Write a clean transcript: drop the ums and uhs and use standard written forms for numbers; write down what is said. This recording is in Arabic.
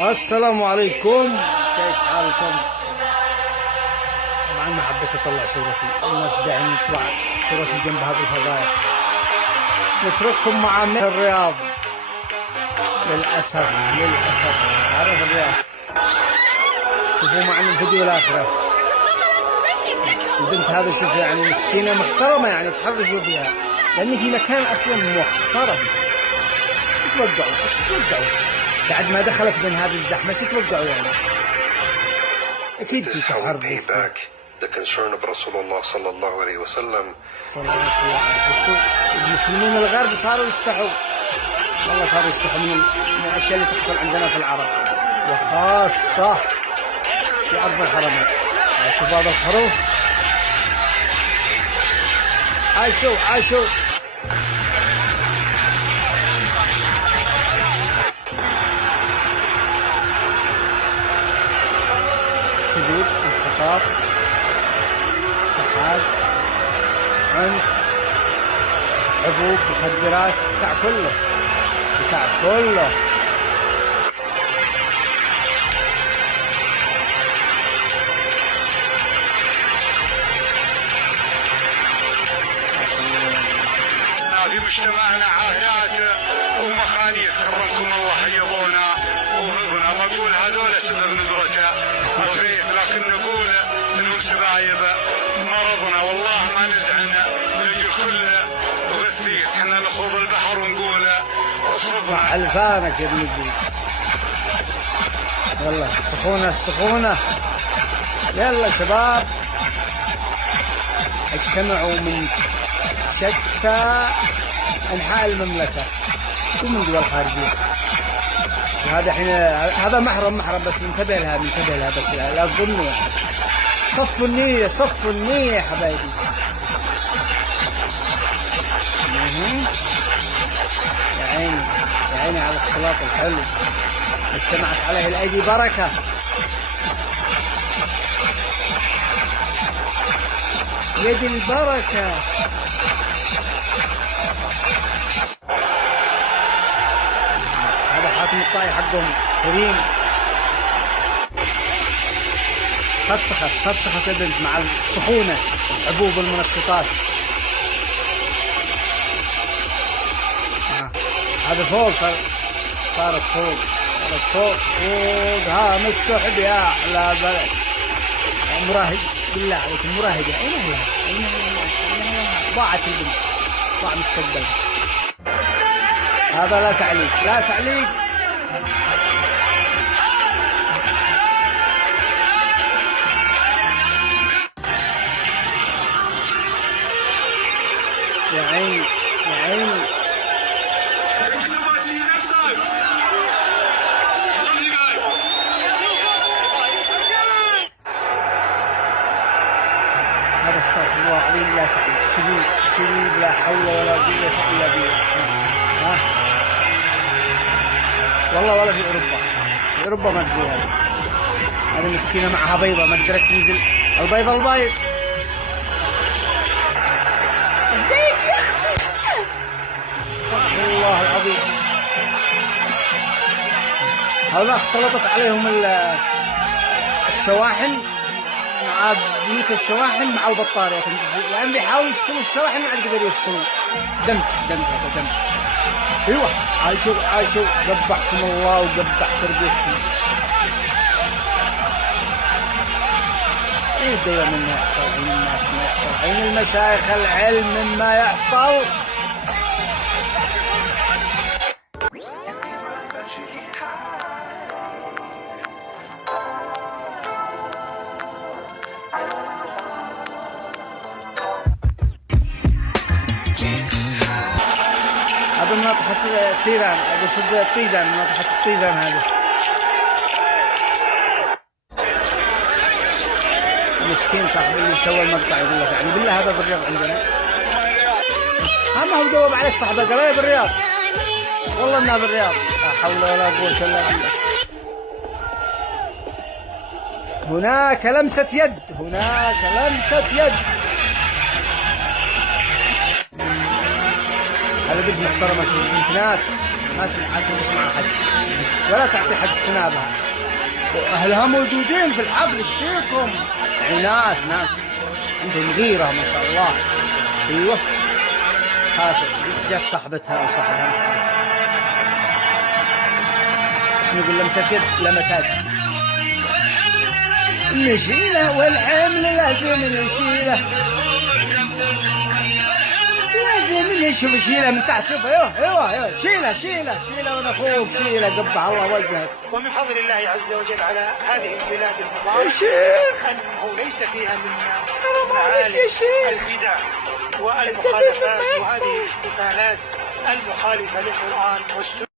السلام عليكم، كيف حالكم؟ طبعا ما حبيت اطلع صورتي، الناس داعي نطلع صورتي جنب هذه الفضايح. نترككم مع الرياض. للاسف عرف الرياض. شوفوا معنا الفيديو الاخره. البنت هذه شوف يعني مسكينه محترمه، يعني تحرجوا فيها لان في مكان اصلا محترم. تتوقعوا بعد ما دخلت من هذه الزحمه تتوقعوا يعني اكيد في تحرج. The concern of Rasulullah sallallahu alayhi wa sallam. المسلمين الغرب صاروا يستحوا، والله صاروا يستحوا من الاشياء اللي تحصل عندنا في العرب، وخاصه في ارض الحرمين. شوف هذا الخروف، عاشوا شذوذ، انحطاط، سحاب، عنف، حبوب، مخدرات، بتاع كله. في مجتمعنا عاهات ومخانيث، حرمكم الله حيضونا وهبنا. ما اقول هذول سبب نذرته رغيف، لكن نقول انهم سبايب مرضنا. والله ما ندعنا نجي كله وغثيث، احنا نخوض البحر ونقول صح لسانك يا ابن الدين. يلا السخونة يلا شباب، اجتمعوا من شتى انحاء المملكة ومن دول خارجية. وهذا الحين هذا محرم بس منتبه لها بس لا تظنوا. صفوا النية يا حبايبي. يا عيني على الاختلاط الحلو، اجتمعت عليه الايدي بركة. يد البركة. هذا حاتم الطائي حقهم كريم. فسخت البنت مع السخونة، الحبوب والمنشطات. هذا فوق صارت فوق ها متسحب يا احلى بلد. مراهق بالله عليكم، مراهقة. أين أهلها؟ ضاعت البنت، ضاع مستقبلها. هذا لا تعليق. يا عيني هذا استغفر الله العظيم. لا تعليق، شديد، لا حول ولا قوة إلا بالله. والله ولا في أوروبا ما تزي هذه مسكينة معها بيضة ما قدرت تنزل. البيض زيك يا أختي. استغفر الله العظيم. هؤلاء اختلطت عليهم الشواحن مع بيوت الشواحن مع البطارية، لأن بيحاولوا يفصلوا الشواحن ما عاد يقدروا يفصلوا. دمت. ايوه عايشوا قبحكم الله وقبح تربيتكم. ايه الدولة مما يحصل، عين الناس ما يحصل، عين المشايخ العلم مما يحصل. هذا مناطحة الثيران، قصد الطيزان، مناطحة الطيزان هذا. مسكين صاحب اللي سوى المقطع يقول لك يعني بالله هذا بالرياض عندنا. ما هو جواب عليك صاحبه قال ايه بالرياض، والله انها بالرياض. لا حول ولا قوة الا بالله. هناك لمسة يد. هذا بنت محترمة، بنت ناس ما تسمع أحد ولا تعطي حد سنابها، واهلها موجودين في الحفل. ايش فيكم؟ يعني ناس عندهم غيره ما شاء الله. ايوه خاطر جت صاحبتها او صاحبها مش عارف ايش نقول، لمسات نشيله، والحمل لازم نشيله، لازم نشوف شيله من تحت. شوف ايوه شيله من اخوك، شيله قبح الله وجهك. ومن فضل الله عز وجل على هذه البلاد المباركة يا شيخ أنه ليس فيها من حرام عليك يا شيخ، البدع والمخالفات وهذه الاحتفالات المخالفة للقرآن والسنة.